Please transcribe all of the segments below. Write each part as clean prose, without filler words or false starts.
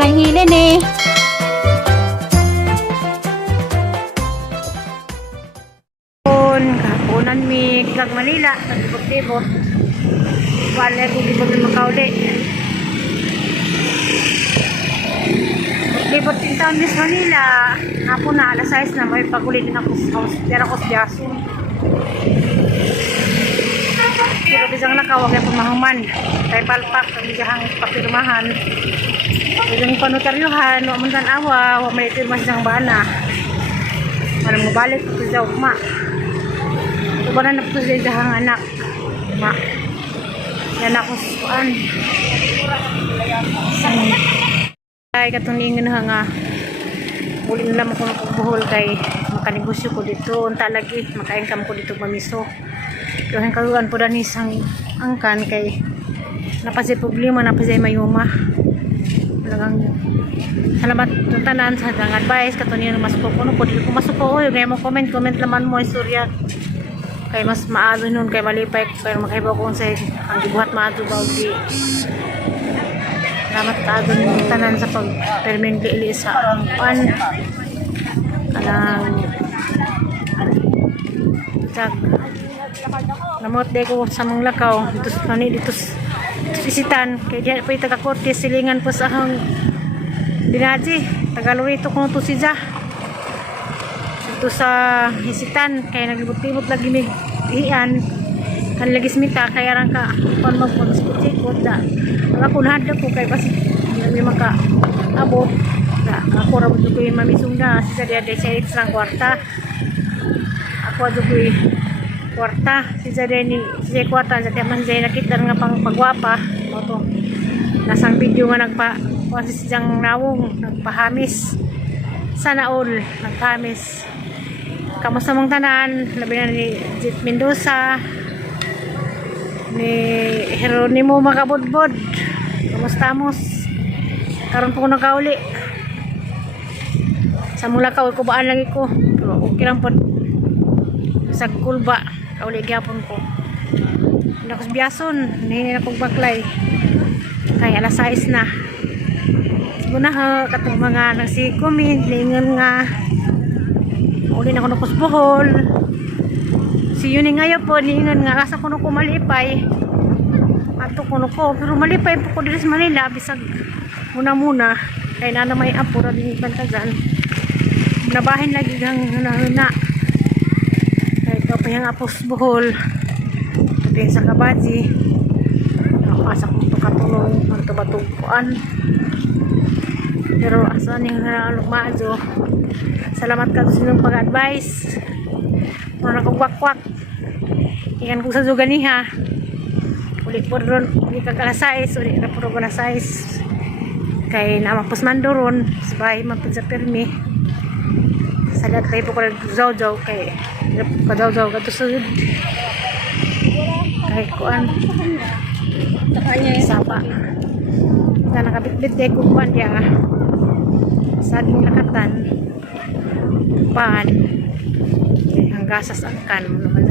lang hilin eh. Kapunan mi kag Manila, nagbibot-libot. Wala ko gibot ng makauli. Libot din taon Miss Manila. Hapon na, alas 6 na, may paguli din ako sa house. Diyan ako sa Biaso. Pero bisang nakawag na pumahuman. Kay palpak, ang bisang papirmahan. Bisang panotaryuhan, wak man tanawa, wak may pirma siyang bana. Parang mabalik ko sa ukma. Ito ba na naputos din sa anak? Ma. Yan ako sa kuan. Kay katuningan nga uli na lang ako buhol kay makanegosyo ko dito unta lagi maka-income ko dito mamiso pero ang kaluan po dani sang angkan kay napasay problema napasay mayuma talagang salamat ng tanan sa advice katuningan masuko ko no po dito ko masuko oy kay mo comment laman mo istorya kay mas maalo nun kay malipay pero makaibaw ko sa ang gibuhat maado ba di. Salamat taadon ng tanan sa pag-perming liili sa angkan. Kanang tag namot day ko sa mga lakaw dito sa dito visitan kay diyan pa taga Cortes silingan po sa hang dinaji tagalorito ko to si Ja dito sa visitan kay naglibot-libot lagi ni iyan kan lagi smita kaya rang ka kon magpagsikot da ako lahat ko kay kasi hindi maka abot na ako ra mo ko yung mamisong na sa dia de sa extra kwarta ako do ko kwarta si dia ni si kwarta sa dia man dia nakita nga pang pagwapa mo to nasang video nga nagpa kasi siyang nawong nagpahamis sana all nagpahamis kamusta mong tanan labi na ni Jit Mendoza ni Jeronimo Makabudbod kamusta mos karon po ko nakauli sa mula ka ko baan lagi ko pero okay lang po sa kulba kauli gyapon ko na ko sa Biason hindi na kong baklay kaya alas 6 na siguna ha katong mga nagsi-comment lingon nga uli na ko na kusbohol si yun ngayon po lingon nga asa ko na kumalipay ato ko ko pero malipay po ko dito sa Manila bisag muna kaya na may apura din ibantagan nabahin lagi hang na kaya ito pa yung apos buhol ito sa Kabaji nakapasak mo ito katulong ang tubatugpuan pero asan yung lumazo salamat ka sa inyong pag-advise muna nakagwakwak ikan ko sa zuganiha ulit po ron ulit kagalasais ulit na puro galasais kay namapos man doon sa bahay mapod sa permi sa lahat kayo po ko nag-zawzaw kay kadawzaw ka to sud kay kuan sapa na nakabitbit day ko kuan dia sa ating lakatan pan ang gasas angkan naman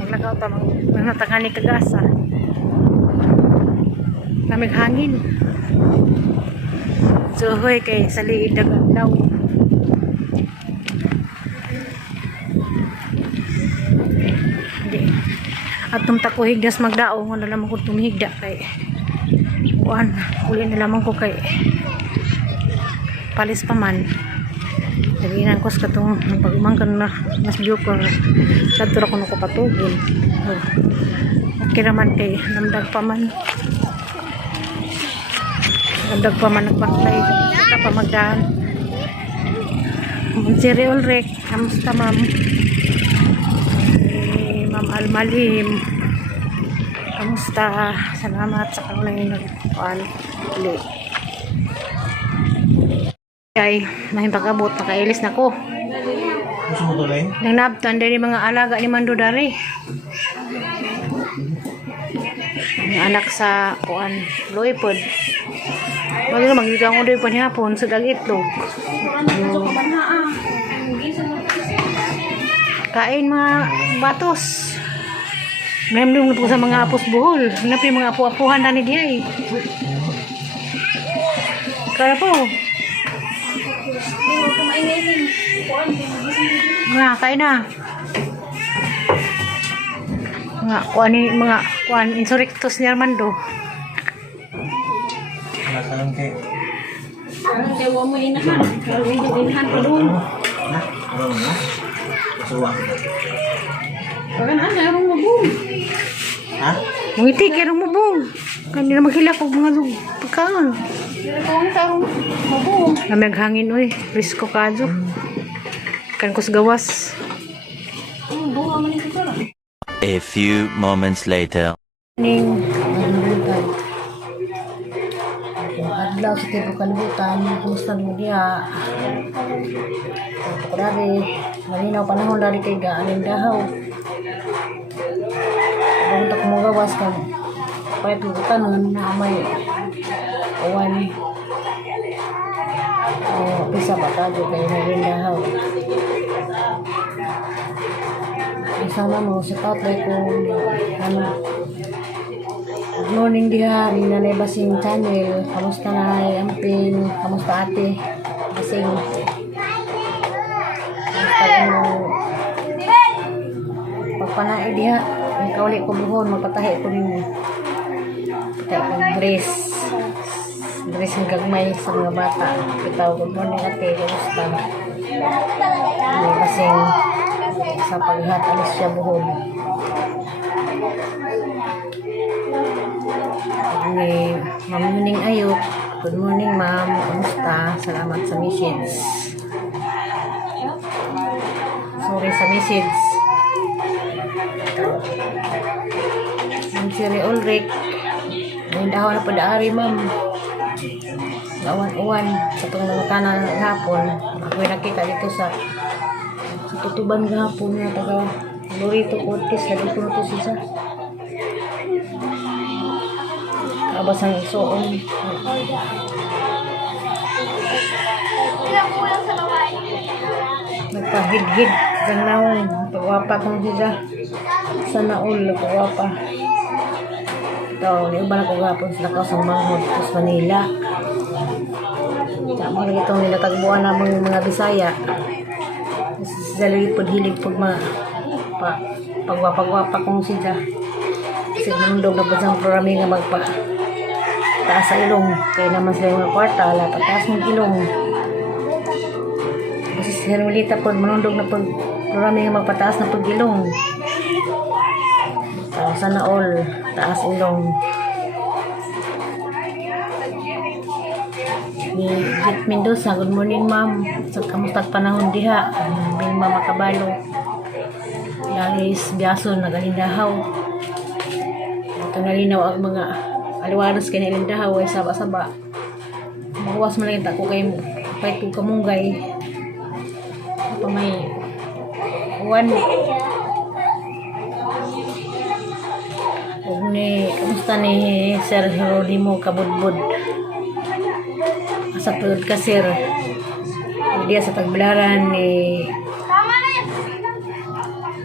maglakaw pa magnatangan ni kagasa namig hangin so hoy kay sa liid daw atong tako higdas magdao nga na lamang ko tumihigda kay kuan uli na lamang ko kay palis pa man naginan ko sa katong pagumangkan na mas joke ko kadto ko ko patugin okay naman kay namdag pa man nagbaklay ka pa magdaan Siri Ulrich kamusta ma'am Ma'am Almalim kamusta salamat sa kanang nagkuan uli ay mahing pag-abot nakailis na ko gusto mo tuloy? nang nabtan dari mga alaga ni Mando dari yung anak sa kuan loipod wala na magdito ako doon panihapon sa dagitlog kain mga batos memang po sa mga apos buhol napi mga apu-apuhan na ni diay Kaya po. Nga, kain na. Mga kuan insurrectus ni Armando. Wala ka lang kayo. Dewa mo inahan. Kalau hindi inahan ko doon. Ha? Ano mo? Kasuwa. Bagan ana arong mabung. Ha? Mungiti kaya mo bong. Kanina maghilak og mga pagkaan. Dili ko ang tarong mabung. Lamig hangin oy, risko kadyo. Kan kus gawas. Bunga man ito sara. A few moments later. Ning Adlaw sa tipo kalibutan, kumusta mo diha? Ako dari, malinaw panahon dari kay gaanin dahaw. Kung tak mo gawas ka, pwede ko tanon na may uwan. O, isa ba tayo kayo na rin dahaw. Isang na mo, sa tatay ko, ano, good morning diha, ni Nanay Basing Channel. Kamusta Nanay Amping? Kamusta ate? Basing. Kamusta mo? Pagpanae diha, ang kauli ko buhon, magpatahi ko nimo. Patahi ko dress. Dress ng gagmay sa mga bata. Ikaw, good morning ate, kamusta? Nanay Basing, sa paghat, alis siya buhon. Ni Ma'am Yuning Ayok. Good morning, ma'am. Kamusta? Salamat sa message. Sorry sa message. Ma'am Siri Ulrich. Nahindahaw na padaari, ma'am. Gawan-uwan. Sa itong nanakanan ng hapon. Ako'y nakita dito sa tutuban gahapon na taga Lorito Cortez. Sabi ko na to siya. Abasang isuon. Nagpahid-hid sa naon. Pagwapa kong siya. Sa naon, nagpagwapa. Ito, iba na ko gapon sa lakaw sa manghod. Tapos Manila. Sa mga itong nilatagbuan namang mga Bisaya. Sa lipod hilig pagwapa kong siya. Kasi nandog na ba siyang programi nga magpa taas sa ilong, kaya naman sila yung mga kwarta, wala pataas ng ilong. Kasi si Hermelita po, manundog na programa nga magpataas na pag-ilong. Sana all, taas ilong. Ni Git Mendoza, good morning ma'am. Sa kamustag panahon diha, Vilma Makabalo. Langis Biason, nagalindahaw. Ito nalinaw ang mga aliwanas kay nilindahaw ay saba-saba. Mahuwas mo lang ako kay pahit kong kamunggay. Ito may uwan. Huwag ni, kamusta ni Sir Jeronimo Kabudbud? Asa pagod ka sir? Dia sa Tagbilaran ni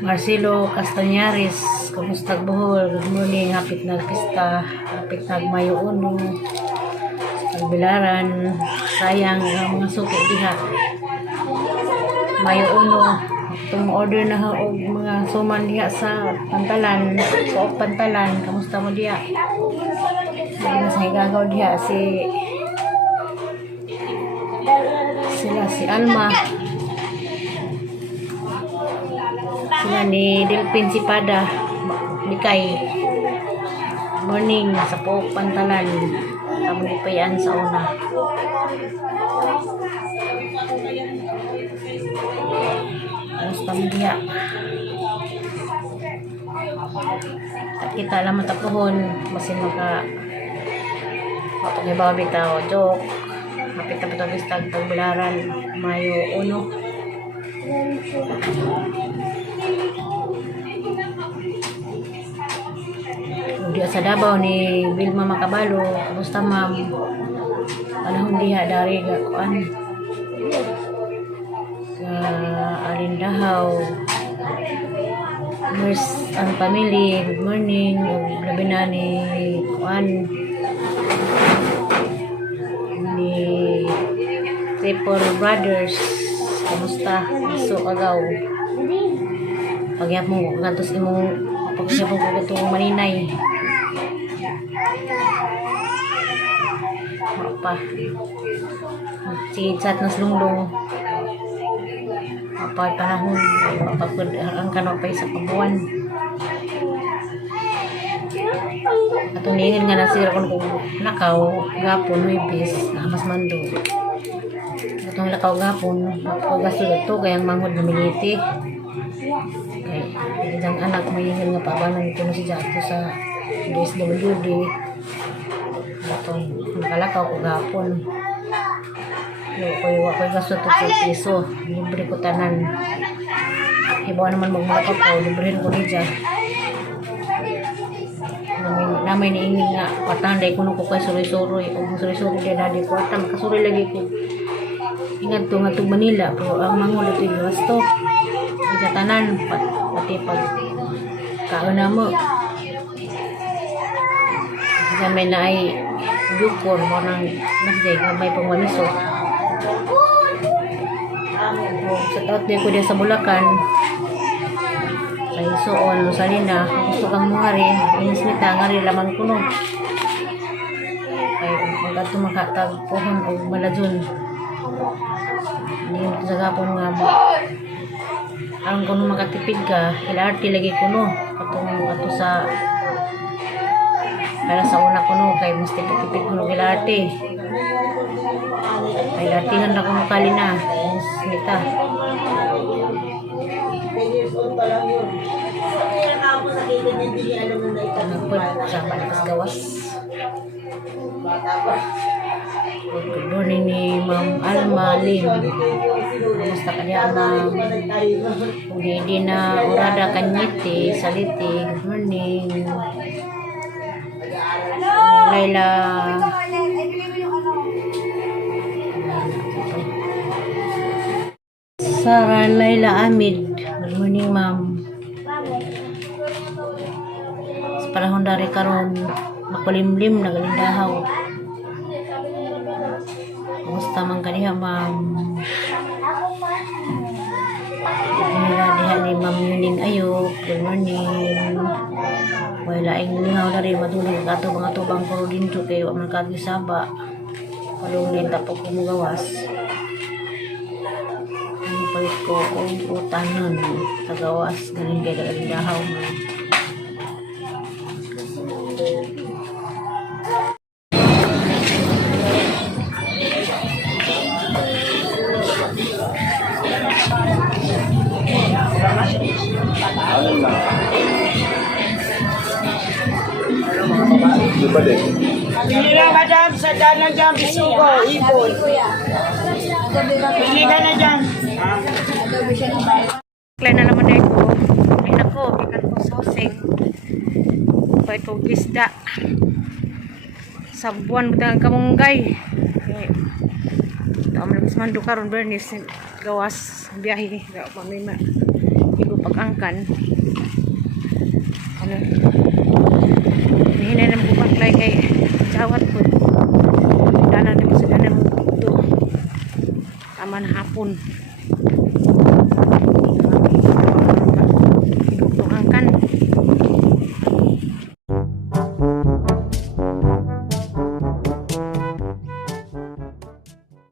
Marcelo Castañares. Kamusta Bohol? Good morning. Hapit na pista. Hapit na Mayo Uno. Tagbilaran. Sayang ang mga suki diha. Mayo Uno. Itong order na og mga suman diha sa Pantalan. Sa Pantalan. Kamusta mo diha? Hindi na sa higagaw diha si Alma. Sila ni Delpin Sipada. Bikay. Morning sa Pook Pantalan. Kamo ni payan sa una. Kamusta mo diha? Kita lang matapuhon. Masin maka kapag ibaw bitaw. Joke. Kapit na patapos Tagbilaran. Mayo Uno. Diya sa Davao ni Vilma Makabalo. Kamusta ma'am? Panahon diha dari kuan. Alindahaw. Nurse and family. Good morning. Labi na ni kuan. Ni Stepper Brothers. Kamusta? So agaw. Pagyap mo kantos imong pagyap mo katong maninay. Apa? Chat nas lunglong. Apa panahon mapapud ang kanang pa sa kabuan. Atong niingin nga nasira ko kung nakaw gapon Huwebes mas mando. Atong lakaw gapon pagasto ito kayang manghod na militi. Kay isang anak maingin nga pabanan ko si Jato sa DSWD. Atong nakalakaw ko gapon. Wakoy gasto to piso. Libre ko tanan. Hibaw naman magmulakaw ko. Librehin ko ni Jato. Namay niingin nga patanday kuno ko kay suroy-suroy o suroy-suroy din dadi ko at makasuroy lagi ko ingat to nga to Manila pero ang mangulo to yung gasto sa tanan pati pag kauna mo gamay na ay bukor mo nang nasday gamay pang mamiso sa taot din ko din sa Bulacan ay soon salina gusto kang muhari inis nita nga rin lamang kuno ay kung gato makatagpuhon o maladyon hindi mo sa gapon nga mo ang kuno makatipid ka ilarti lagi kuno katong ato sa para sa una kuno kay mas tipid kuno ilarti ay lartihan na kuno kalina inis nita Nagpud sa Malakas Gawas. Good morning ni Ma'am Alma Lim. Kamusta ka niya, Ma'am? Hindi na Urada Kanyete, Saliti. Good morning. Laila. Sarah Laila Amid. Good morning, Ma'am. Sa panahon dari karon makulimlim nagalindahaw. Kumusta man kaniya, Ma'am? Diha ni Ma'am Yuning Ayok. Good morning. Wala ing lingaw na rin matulog ato mga tubang puro dito kayo ang nagkagisaba. Palungin tapos kumugawas. Palit ko kung utanan sa gawas galing kay Galindahaw. Pili lang madam sa dalang dyan, bisugo, ibon. Pili ka na dyan. Klay na naman na ko. Ay nako, ikan ko soseng. Pwede ko gisda. Sa buwan butang kamunggay. Tama lang man do karon Bernice gawas biyahe ga mamima. Igo pag-angkan. Ano? Hinay na mo paglay kay jawat ko. Dana na mo sa dana mo. Tama na hapon.